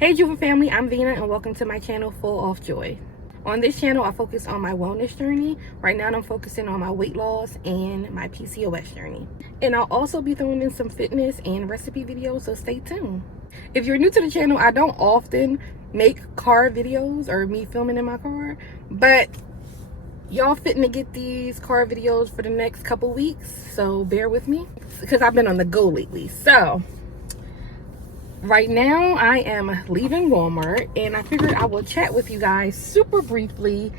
Hey Juva family, I'm Vina and welcome to my channel Full Off Joy. On this channel I focus on my wellness journey. Right now I'm focusing on my weight loss and my PCOS journey. And I'll also be throwing in some fitness and recipe videos, so stay tuned. If you're new to the channel, I don't often make car videos or me filming in my car, but y'all fitting to get these car videos for the next couple weeks, so bear with me because I've been on the go lately. So right now I am leaving Walmart and I figured I will chat with you guys super briefly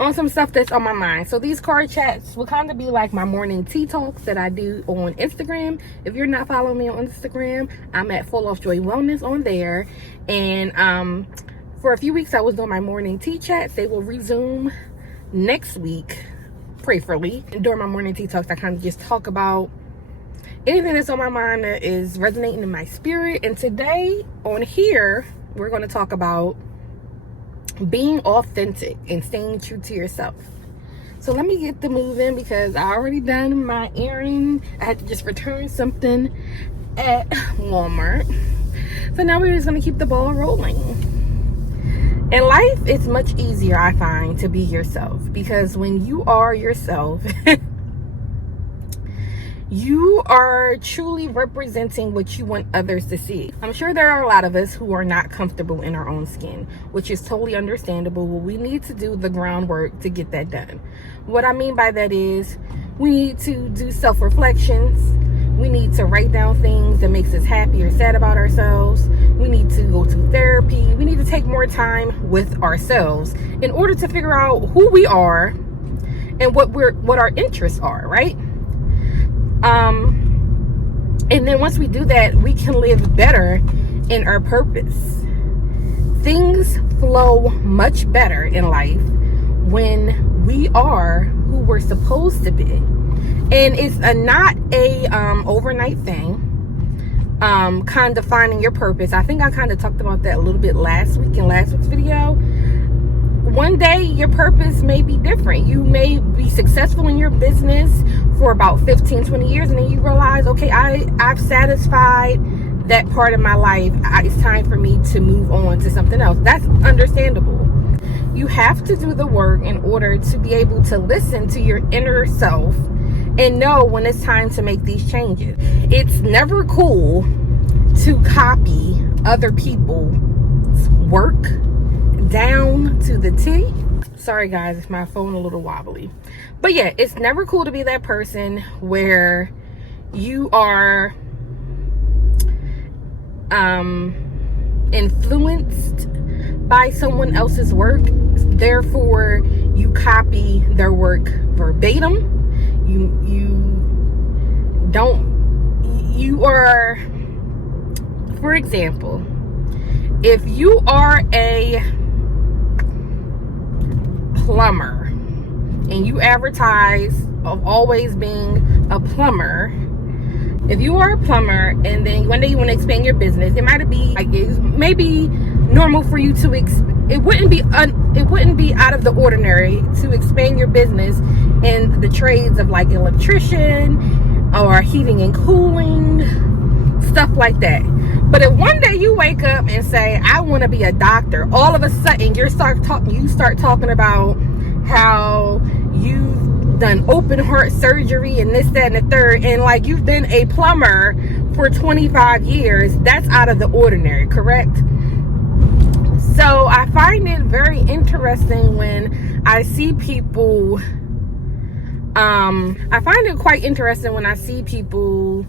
on some stuff that's on my mind. So these car chats will kind of be like my morning tea talks that I do on Instagram. If you're not following me on Instagram, I'm at Full Off Joy Wellness on there. And for a few weeks I was doing my morning tea chats. They will resume next week, prayerfully. And during my morning tea talks I kind of just talk about anything that's on my mind that is resonating in my spirit. And today on here we're going to talk about being authentic and staying true to yourself. So let me get the move in because I already done my errand. I had to just return something at Walmart. So now we're just going to keep the ball rolling. In life, it's much easier, I find, to be yourself, because when you are yourself, you are truly representing what you want others to see. I'm sure there are a lot of us who are not comfortable in our own skin, which is totally understandable. Well, we need to do the groundwork to get that done. What I mean by that is we need to do self-reflections. We need to write down things that makes us happy or sad about ourselves. We need to go to therapy. We need to take more time with ourselves in order to figure out who we are and what our interests are, right? And then once we do that, we can live better in our purpose. Things flow much better in life when we are who we're supposed to be. And it's not a overnight thing. Kind of finding your purpose. I think I kind of talked about that a little bit last week in last week's video. One day your purpose may be different. You may be successful in your business for about 15-20 years, and then you realize, okay, I've satisfied that part of my life. It's time for me to move on to something else. That's understandable. You have to do the work in order to be able to listen to your inner self and know when it's time to make these changes. It's never cool to copy other people's work down to the T. Sorry guys, my phone a little wobbly. But yeah, it's never cool to be that person where you are influenced by someone else's work, therefore you copy their work verbatim. You are, for example, if you are a plumber and you advertise of always being a plumber, if you are a plumber and then one day you want to expand your business, it might be like it's maybe normal for you to it wouldn't be out of the ordinary to expand your business in the trades of like electrician or heating and cooling, stuff like that. But if one day you wake up and say, I want to be a doctor, all of a sudden you start talking about how you've done open heart surgery and this, that, and the third, and like you've been a plumber for 25 years, that's out of the ordinary, correct? So I find it very interesting when I see people, I find it quite interesting when I see people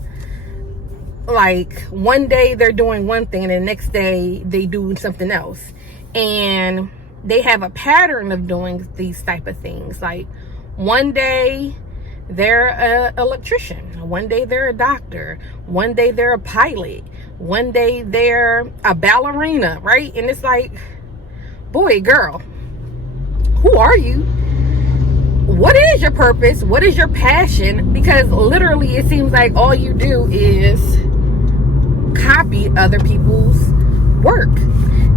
like one day they're doing one thing and the next day they do something else, and they have a pattern of doing these type of things. Like one day they're an electrician, one day they're a doctor, one day they're a pilot, one day they're a ballerina, right? And it's like, boy, girl, who are you? What is your purpose? What is your passion? Because literally it seems like all you do is copy other people's work.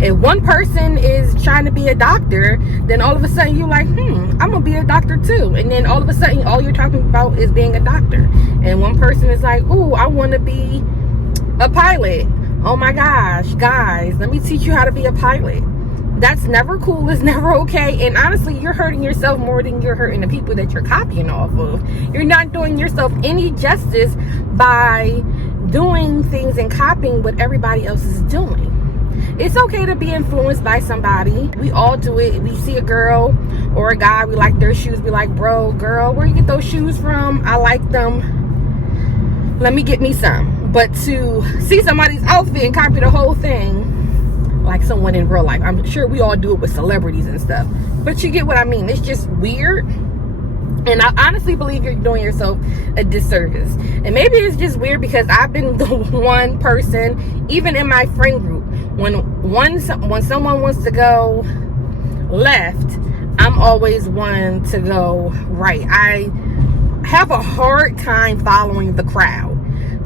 If one person is trying to be a doctor, then all of a sudden you're like, I'm gonna be a doctor too. And then all of a sudden all you're talking about is being a doctor. And one person is like, I want to be a pilot. Oh my gosh, guys, let me teach you how to be a pilot. That's never cool. It's never okay. And honestly, you're hurting yourself more than you're hurting the people that you're copying off of. You're not doing yourself any justice by doing things and copying what everybody else is doing. It's okay to be influenced by somebody. We all do it. We see a girl or a guy, we like their shoes. We like, bro, girl, where you get those shoes from? I like them. Let me get me some. But to see somebody's outfit and copy the whole thing, like someone in real life, I'm sure we all do it with celebrities and stuff. But you get what I mean. It's just weird. And I honestly believe you're doing yourself a disservice. And maybe it's just weird because I've been the one person, even in my friend group, when someone wants to go left, I'm always one to go right. I have a hard time following the crowd.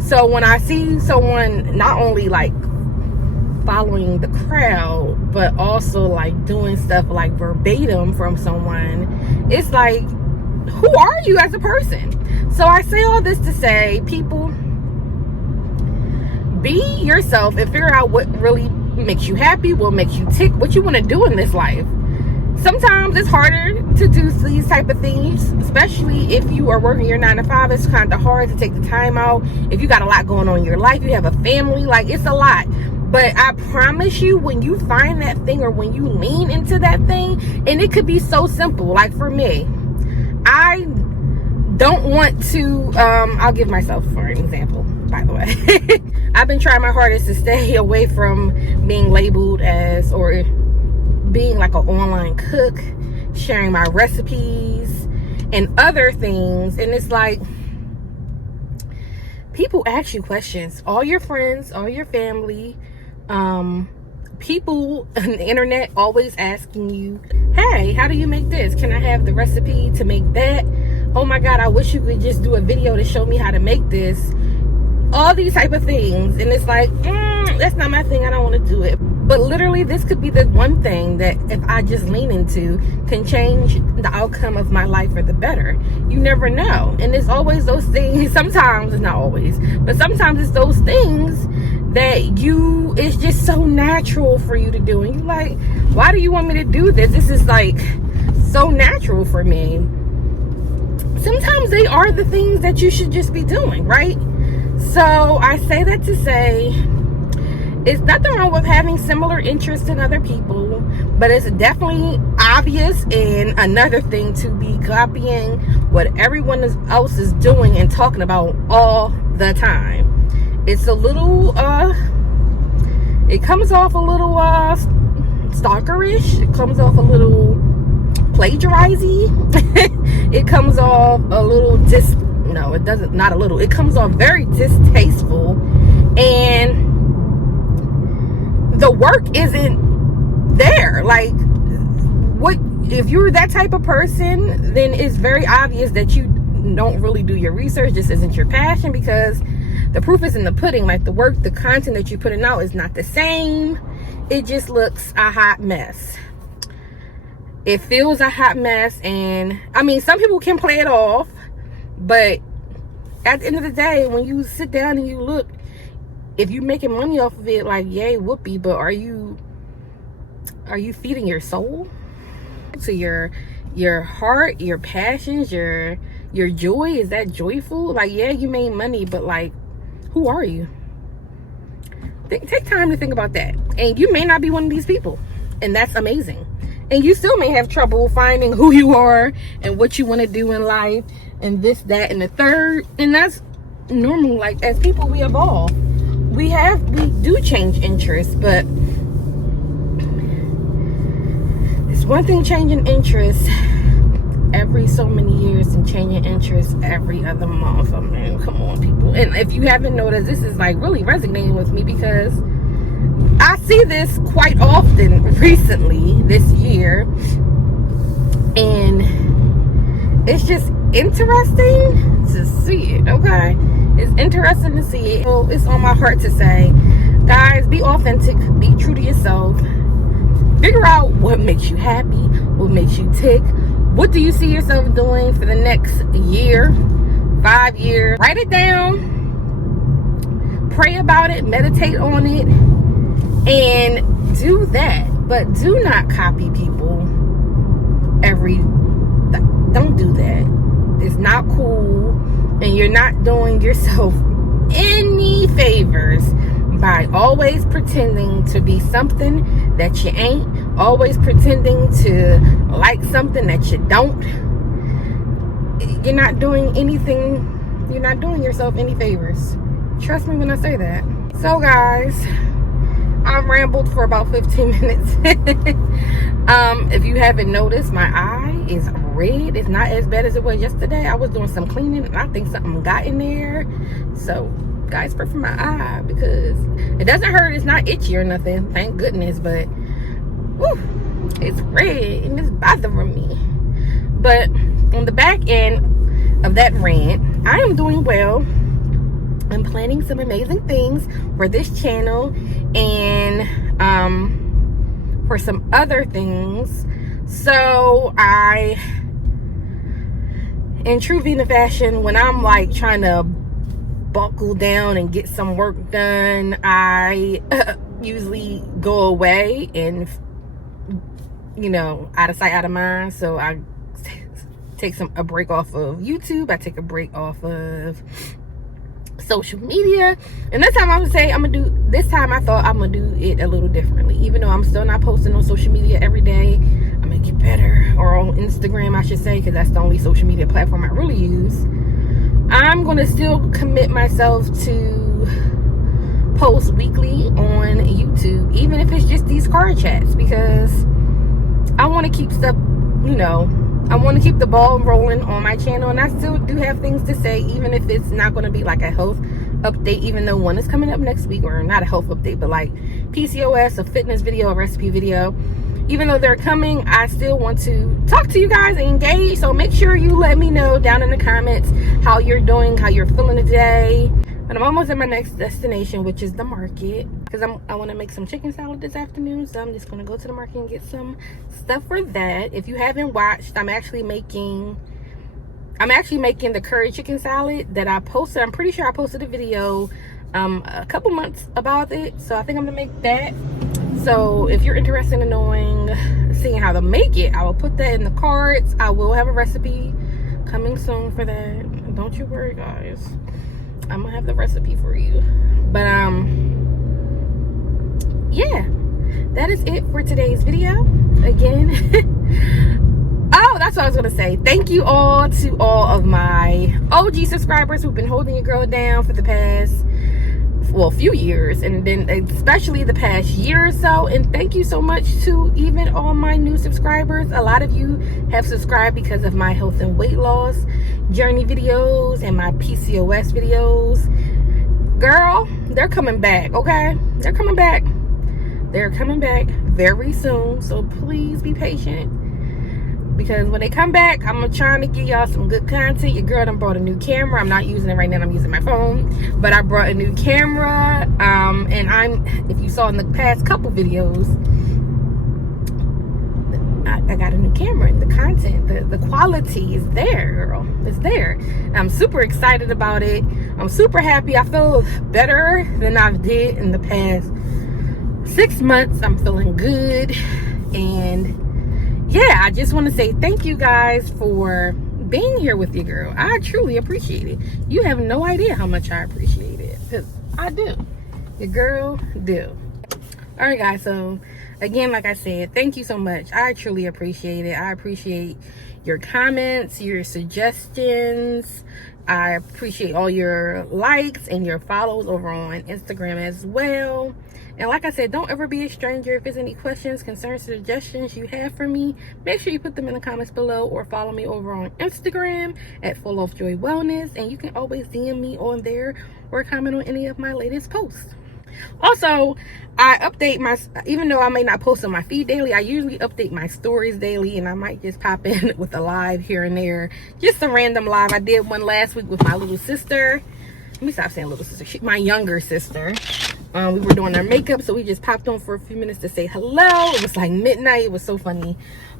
So when I see someone not only like following the crowd, but also like doing stuff like verbatim from someone, it's like, who are you as a person? So I say all this to say, people, be yourself and figure out what really makes you happy, what makes you tick, what you want to do in this life. Sometimes it's harder to do these type of things, especially if you are working your 9 to 5. It's kind of hard to take the time out. If you got a lot going on in your life, you have a family, like it's a lot. But I promise you, when you find that thing or when you lean into that thing, and it could be so simple. Like for me, I don't want to, I'll give myself for an example, by the way. I've been trying my hardest to stay away from being labeled as, or being like an online cook, sharing my recipes and other things. And it's like, people ask you questions, all your friends, all your family, people on the internet always asking you, hey, how do you make this? Can I have the recipe to make that? Oh my God, I wish you could just do a video to show me how to make this. All these type of things. And it's like, that's not my thing. I don't want to do it. But literally, this could be the one thing that if I just lean into can change the outcome of my life for the better. You never know. And it's always those things. Sometimes, it's not always, but sometimes it's those things that it's just so natural for you to do. And you're like, why do you want me to do this? This is like so natural for me. Sometimes they are the things that you should just be doing, right? So I say that to say, it's nothing wrong with having similar interests in other people, but it's definitely obvious and another thing to be copying what everyone else is doing and talking about all the time. It's a little, it comes off a little stalkerish. It comes off a little plagiarizing. It comes off a little no, it doesn't, not a little. It comes off very distasteful, and the work isn't there. Like, what if you're that type of person, then it's very obvious that you don't really do your research. This isn't your passion, because the proof is in the pudding. Like, the work, the content that you're putting out is not the same. It just looks a hot mess. It feels a hot mess. And I mean, some people can play it off, but at the end of the day, when you sit down and you look, if you're making money off of it, like, yay, whoopee, but are you feeding your soul? To your heart, your passions, your joy? Is that joyful? Like, yeah, you made money, but like, who are you? Take time to think about that. And you may not be one of these people, and that's amazing. And you still may have trouble finding who you are and what you want to do in life, and this, that, and the third. And that's normal. Like, as people, we evolve. We do change interests, but it's one thing changing interests every so many years and changing interests every other month. I mean, come on, people. And if you haven't noticed, this is like really resonating with me, because I see this quite often recently this year, and it's just interesting to see it. Okay, it's interesting to see it. So it's on my heart to say, guys, be authentic, be true to yourself, figure out what makes you happy, what makes you tick. What do you see yourself doing for the next year, 5 years? Write it down, pray about it, meditate on it, and do that. But do not copy people don't do that. It's not cool, and you're not doing yourself any favors by always pretending to be something that you ain't, always pretending to like something that you don't. You're not doing anything, you're not doing yourself any favors. Trust me when I say that. So guys, I've rambled for about 15 minutes. If you haven't noticed, my eye is red. It's not as bad as it was yesterday. I was doing some cleaning and I think something got in there. So guys, pray for my eye, because it doesn't hurt. It's not itchy or nothing, thank goodness, but whew, it's red and it's bothering me. But on the back end of that rant, I am doing well. I'm planning some amazing things for this channel and for some other things. So in true Vina fashion, when I'm like trying to buckle down and get some work done, I usually go away and, you know, out of sight, out of mind. So I take a break off of YouTube. I take a break off of social media, and this time I would say this time I thought I'm gonna do it a little differently. Even though I'm still not posting on social media every day, I'm gonna get better, or on Instagram I should say, because that's the only social media platform I really use. I'm gonna still commit myself to post weekly on YouTube, even if it's just these card chats, because I want to keep stuff, you know, I want to keep the ball rolling on my channel, and I still do have things to say, even if it's not going to be like a health update, even though one is coming up next week, or not a health update, but like PCOS, a fitness video, a recipe video. Even though they're coming, I still want to talk to you guys and engage. So make sure you let me know down in the comments how you're doing, how you're feeling today. And I'm almost at my next destination, which is the market, because I want to make some chicken salad this afternoon. So I'm just going to go to the market and get some stuff for that. If you haven't watched, I'm actually making the curry chicken salad that I posted. I'm pretty sure I posted a video a couple months about it. So I think I'm going to make that. So if you're interested in seeing how to make it, I will put that in the cards. I will have a recipe coming soon for that. Don't you worry, guys. I'm gonna have the recipe for you. But yeah, that is it for today's video. Again, oh, that's what I was gonna say. Thank you all to all of my OG subscribers who've been holding your girl down for the past, well, few years, and then especially the past year or so. And thank you so much to even all my new subscribers. A lot of you have subscribed because of my health and weight loss journey videos and my PCOS videos. Girl, they're coming back, okay? They're coming back very soon. So please be patient, because when they come back, I'm trying to give y'all some good content. Your girl done brought a new camera. I'm not using it right now, I'm using my phone, but I brought a new camera. And if you saw in the past couple videos, I got a new camera, and the content, the quality is there, girl. It's there. I'm super excited about it. I'm super happy. I feel better than I did in the past 6 months. I'm feeling good. And yeah, I just want to say thank you guys for being here with your girl. I truly appreciate it. You have no idea how much I appreciate it, because I do. Your girl do. All right, guys, so again, like I said, thank you so much. I truly appreciate it. I appreciate your comments, your suggestions. I appreciate all your likes and your follows over on Instagram as well. And like I said, don't ever be a stranger. If there's any questions, concerns, suggestions you have for me, make sure you put them in the comments below, or follow me over on Instagram at Full of Joy Wellness. And you can always DM me on there or comment on any of my latest posts. Also, I update even though I may not post on my feed daily, I usually update my stories daily, and I might just pop in with a live here and there, just a random live. I did one last week with my little sister. Let me stop saying little sister, my younger sister. We were doing our makeup, so we just popped on for a few minutes to say hello. It was like midnight. It was so funny.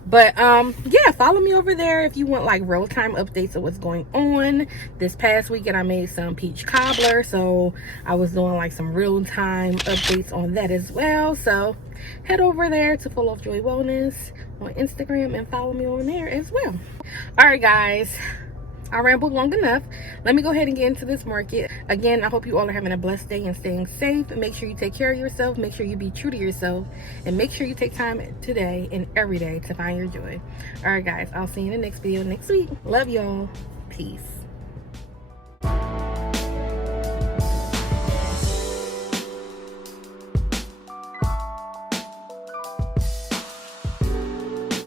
But yeah, follow me over there if you want like real-time updates of what's going on. This past weekend I made some peach cobbler, so I was doing like some real-time updates on that as well. So head over there to Full of Joy Wellness on Instagram and follow me on there as well. All right, guys, I rambled long enough. Let me go ahead and get into this market. Again, I hope you all are having a blessed day and staying safe. Make sure you take care of yourself. Make sure you be true to yourself. And make sure you take time today and every day to find your joy. All right, guys, I'll see you in the next video next week. Love y'all. Peace.